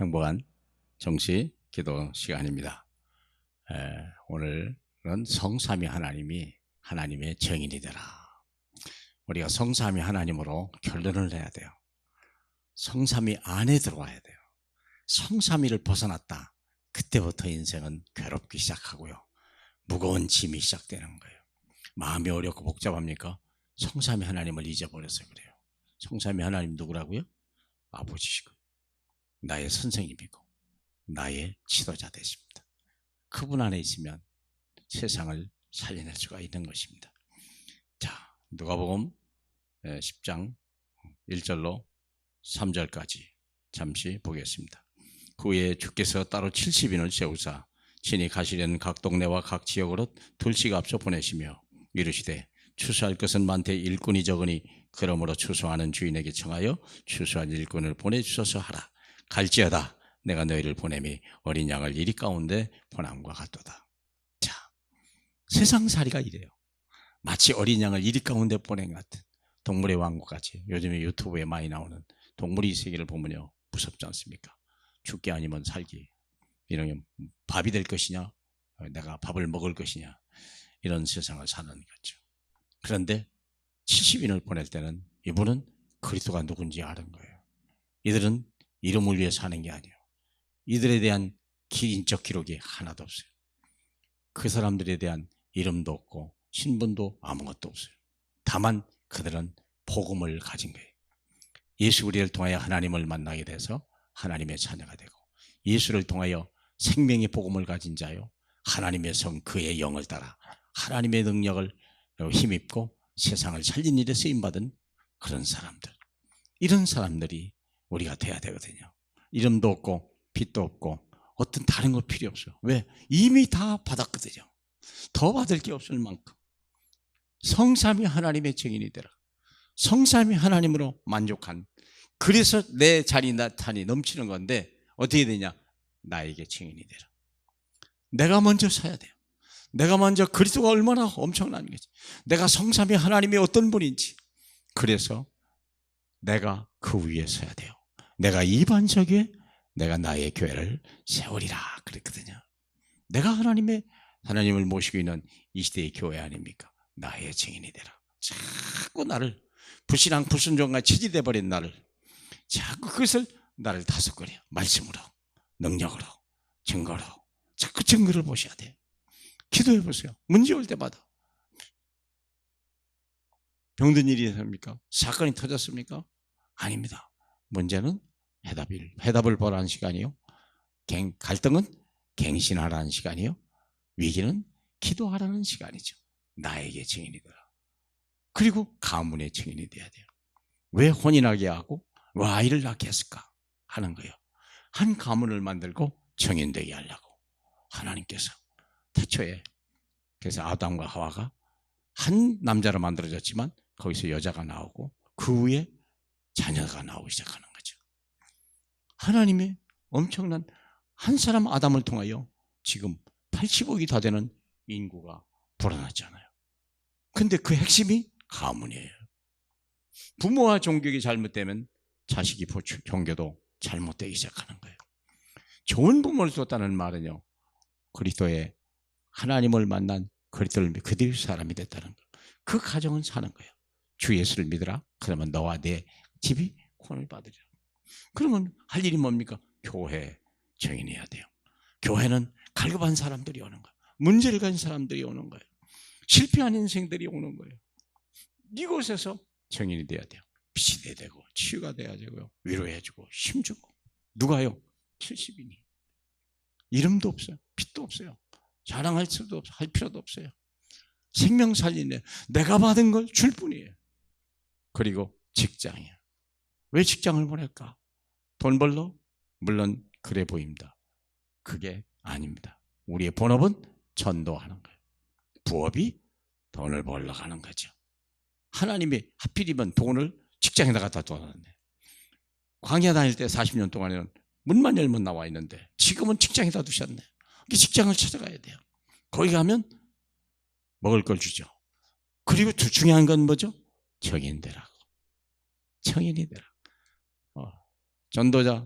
행복한 정시 기도 시간입니다. 오늘은 성삼위 하나님이 하나님의 정인이 되라. 우리가 성삼위 하나님으로 결론을 내야 돼요. 성삼위 안에 들어와야 돼요. 성삼위를 벗어났다. 그때부터 인생은 괴롭기 시작하고요. 무거운 짐이 시작되는 거예요. 마음이 어렵고 복잡합니까? 성삼위 하나님을 잊어버려서 그래요. 성삼위 하나님 누구라고요? 아버지시고 나의 선생님이고 나의 지도자 되십니다. 그분 안에 있으면 세상을 살려낼 수가 있는 것입니다. 자, 누가복음 10장 1절로 3절까지 잠시 보겠습니다. 그 후에 주께서 따로 70인을 세우사 친히 가시려는 각 동네와 각 지역으로 둘씩 앞서 보내시며 이르시되 추수할 것은 많되 일꾼이 적으니 그러므로 추수하는 주인에게 청하여 추수한 일꾼을 보내주소서 하라. 갈지어다 내가 너희를 보내미 어린 양을 이리 가운데 보남과 같도다. 자, 세상살이가 이래요. 마치 어린 양을 이리 가운데 보낸 것 같은 동물의 왕국같이. 요즘에 유튜브에 많이 나오는 동물의 세계를 보면요 무섭지 않습니까? 죽기 아니면 살기. 이런 게 밥이 될 것이냐 내가 밥을 먹을 것이냐 이런 세상을 사는 거죠. 그런데 70인을 보낼 때는 이분은 그리스도가 누군지 아는 거예요. 이들은 이름을 위해 사는 게 아니에요. 이들에 대한 인적 기록이 하나도 없어요. 그 사람들에 대한 이름도 없고 신분도 아무것도 없어요. 다만 그들은 복음을 가진 거예요. 예수 그리스도를 통하여 하나님을 만나게 돼서 하나님의 자녀가 되고 예수를 통하여 생명의 복음을 가진 자요 하나님의 성 그의 영을 따라 하나님의 능력을 힘입고 세상을 살린 일에 쓰임받은 그런 사람들. 이런 사람들이 우리가 돼야 되거든요. 이름도 없고 빛도 없고 어떤 다른 거 필요 없어요. 왜? 이미 다 받았거든요. 더 받을 게 없을 만큼 성삼위 하나님의 증인이 되라. 성삼위 하나님으로 만족한, 그래서 내 자리 나타니 넘치는 건데 어떻게 되냐? 나에게 증인이 되라. 내가 먼저 서야 돼요. 내가 먼저 그리스도가 얼마나 엄청난 거지. 내가 성삼위 하나님이 어떤 분인지. 그래서 내가 그 위에 서야 돼요. 내가 이 반석 위에 내가 나의 교회를 세우리라 그랬거든요. 내가 하나님을 모시고 있는 이 시대의 교회 아닙니까? 나의 증인이 되라. 자꾸 나를 불신앙 불순종같이 체질돼 버린 나를 자꾸 그것을 나를 다스거려. 말씀으로 능력으로 증거로 자꾸 증거를 보셔야 돼요. 기도해 보세요. 문제 올 때마다. 병든 일이 있습니까? 사건이 터졌습니까? 아닙니다. 문제는 해답을 보라는 시간이요. 갈등은 갱신하라는 시간이요. 위기는 기도하라는 시간이죠. 나에게 증인이 되라. 그리고 가문의 증인이 돼야 돼요. 왜 혼인하게 하고 왜 아이를 낳게 했을까 하는 거예요. 한 가문을 만들고 증인되게 하려고 하나님께서 태초에. 그래서 아담과 하와가 한 남자로 만들어졌지만 거기서 여자가 나오고 그 후에 자녀가 나오기 시작하는 거죠. 하나님의 엄청난 한 사람 아담을 통하여 지금 80억이 다 되는 인구가 불어났잖아요. 근데 그 핵심이 가문이에요. 부모와 종교가 잘못되면 자식이 종교도 잘못되기 시작하는 거예요. 좋은 부모를 뒀다는 말은요, 그리스도의 하나님을 만난 그들의 사람이 됐다는 거예요. 그 가정은 사는 거예요. 주 예수를 믿으라. 그러면 너와 내 집이 구원을 받으리라. 그러면 할 일이 뭡니까? 교회 증인해야 돼요. 교회는 갈급한 사람들이 오는 거예요. 문제를 가진 사람들이 오는 거예요. 실패한 인생들이 오는 거예요. 이곳에서 증인이 돼야 돼요. 빛이 돼야 되고 치유가 돼야 되고요. 위로해주고 힘주고. 누가요? 70인이. 이름도 없어요. 빛도 없어요. 자랑할 수도 없어요. 할 필요도 없어요. 생명 살리네. 내가 받은 걸 줄 뿐이에요. 그리고 직장이에요. 왜 직장을 보낼까? 돈 벌러? 물론 그래 보입니다. 그게 아닙니다. 우리의 본업은 전도하는 거예요. 부업이 돈을 벌러 가는 거죠. 하나님이 하필이면 돈을 직장에다가 다 둬놨네. 광야 다닐 때 40년 동안에는 문만 열면 나와 있는데 지금은 직장에다 두셨네. 직장을 찾아가야 돼요. 거기 가면 먹을 걸 주죠. 그리고 더 중요한 건 뭐죠? 정인 되라고. 정인이 되라. 전도자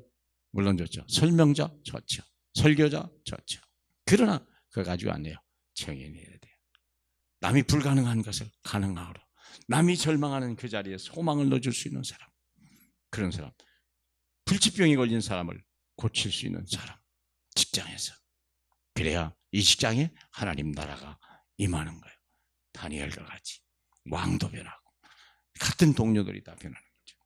물론 좋죠. 설명자 좋죠. 설교자 좋죠. 그러나 그거 가지고 안 돼요. 정인이 해야 돼요. 남이 불가능한 것을 가능하도록, 남이 절망하는 그 자리에 소망을 넣어줄 수 있는 사람, 그런 사람, 불치병이 걸린 사람을 고칠 수 있는 사람, 직장에서. 그래야 이 직장에 하나님 나라가 임하는 거예요. 다니엘과 같이 왕도 변하고 같은 동료들이 다 변하는 거죠.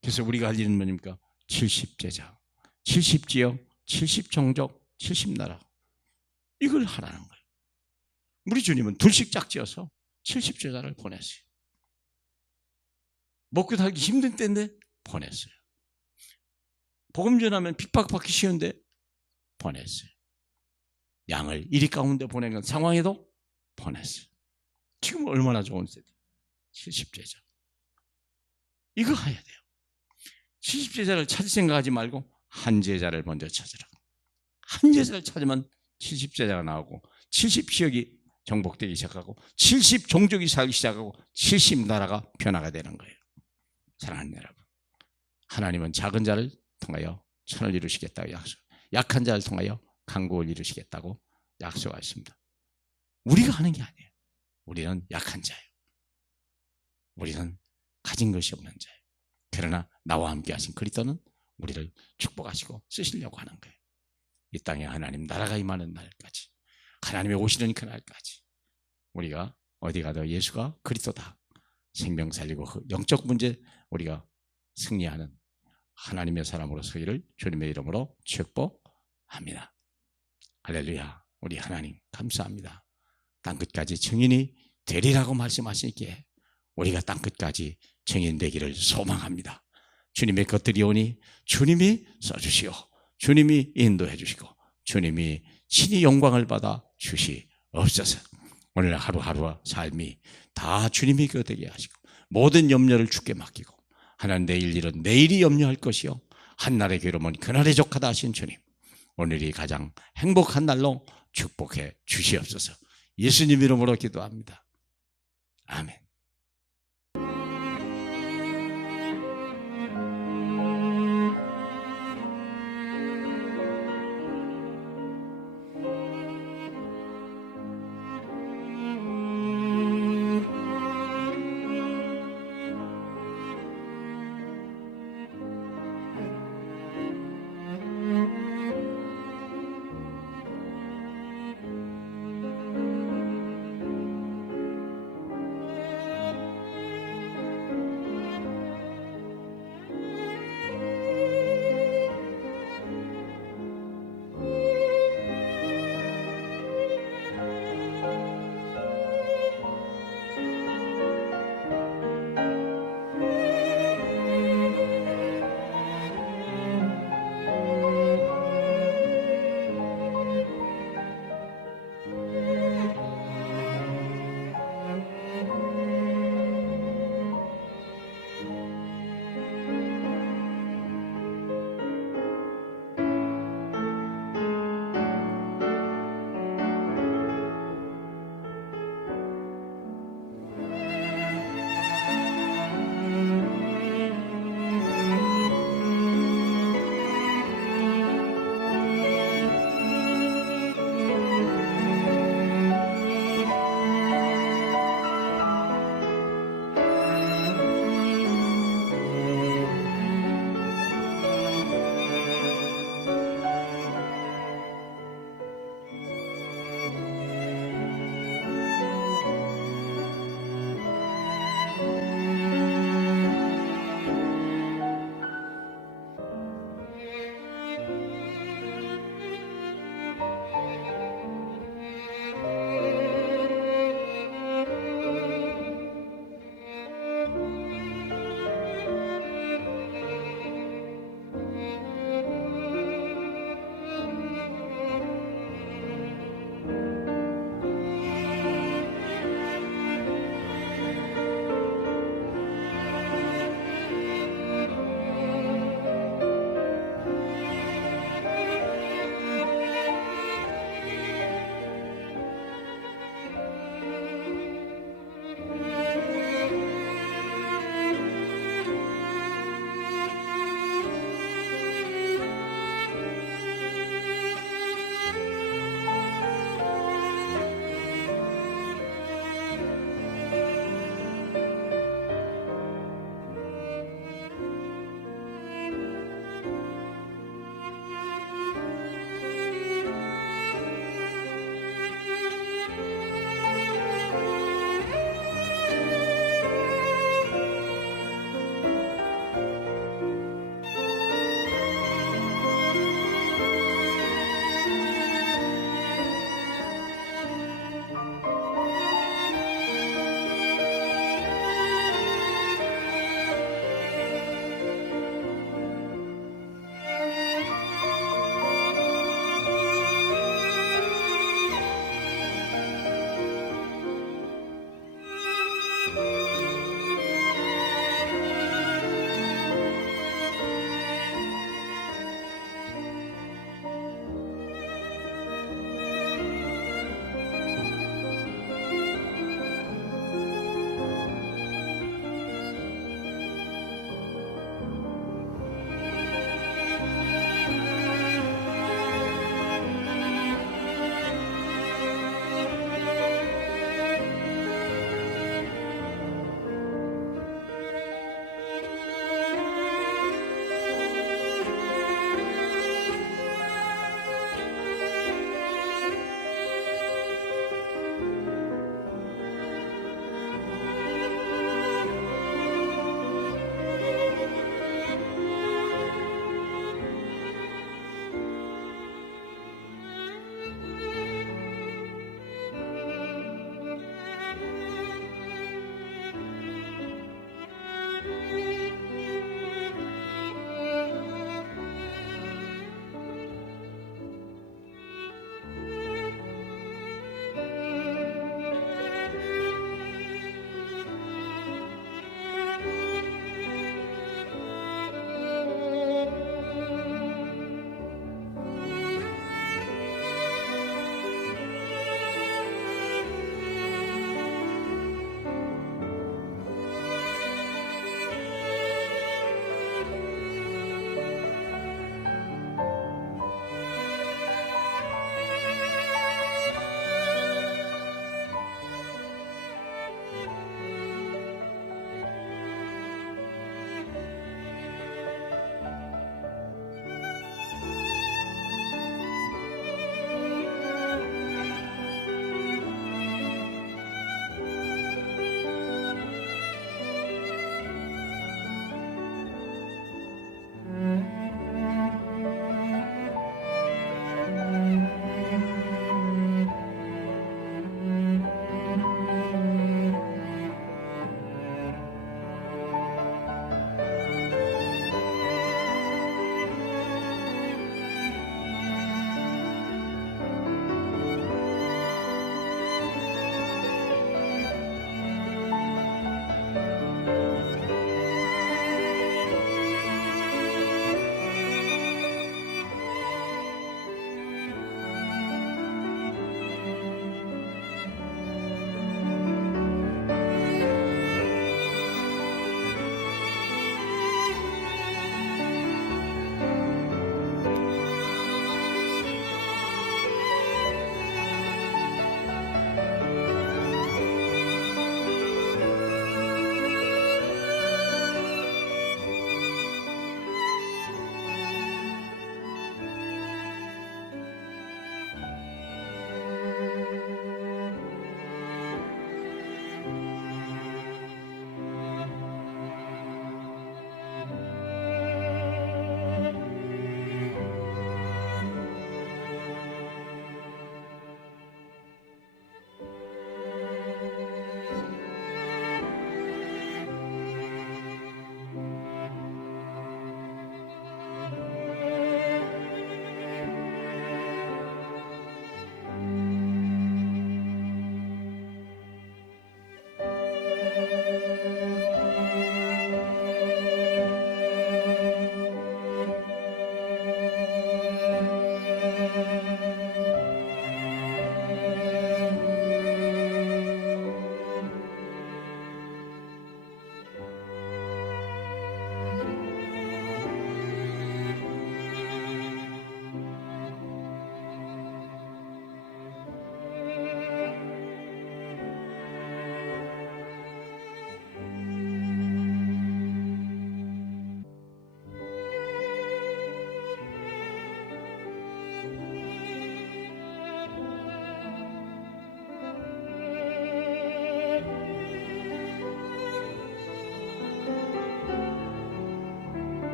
그래서 우리가 할 일은 뭐입니까? 70제자, 70지역, 70종족, 70나라, 이걸 하라는 거예요. 우리 주님은 둘씩 짝지어서 70제자를 보냈어요. 먹고 살기 힘든 때인데 보냈어요. 복음 전하면 핍박받기 쉬운데 보냈어요. 양을 이리 가운데 보내는 상황에도 보냈어요. 지금 얼마나 좋은 세대. 70제자. 이거 해야 돼요. 70제자를 찾을 생각하지 말고 한 제자를 먼저 찾으라. 한 제자를 찾으면 70제자가 나오고 70지역이 정복되기 시작하고 70종족이 살기 시작하고 70나라가 변화가 되는 거예요. 사랑하는 여러분, 하나님은 작은 자를 통하여 천을 이루시겠다고 약속, 약한 자를 통하여 강국을 이루시겠다고 약속하십니다. 우리가 하는 게 아니에요. 우리는 약한 자예요. 우리는 가진 것이 없는 자예요. 그러나 나와 함께 하신 그리스도는 우리를 축복하시고 쓰시려고 하는 거예요. 이 땅에 하나님 나라가 임하는 날까지, 하나님의 오시는 그날까지 우리가 어디 가도 예수가 그리스도다, 생명 살리고 그 영적 문제 우리가 승리하는 하나님의 사람으로 서기를 주님의 이름으로 축복합니다. 할렐루야. 우리 하나님 감사합니다. 땅끝까지 증인이 되리라고 말씀하시기에 우리가 땅끝까지 증인 되기를 소망합니다. 주님의 것들이 오니 주님이 써주시오, 주님이 인도해 주시고 주님이 친히 영광을 받아 주시옵소서. 오늘 하루하루와 삶이 다 주님이 그 되게 하시고 모든 염려를 주께 맡기고, 하나님 내일 일은 내일이 염려할 것이요 한날의 괴로움은 그날의 족하다 하신 주님, 오늘이 가장 행복한 날로 축복해 주시옵소서. 예수님 이름으로 기도합니다. 아멘.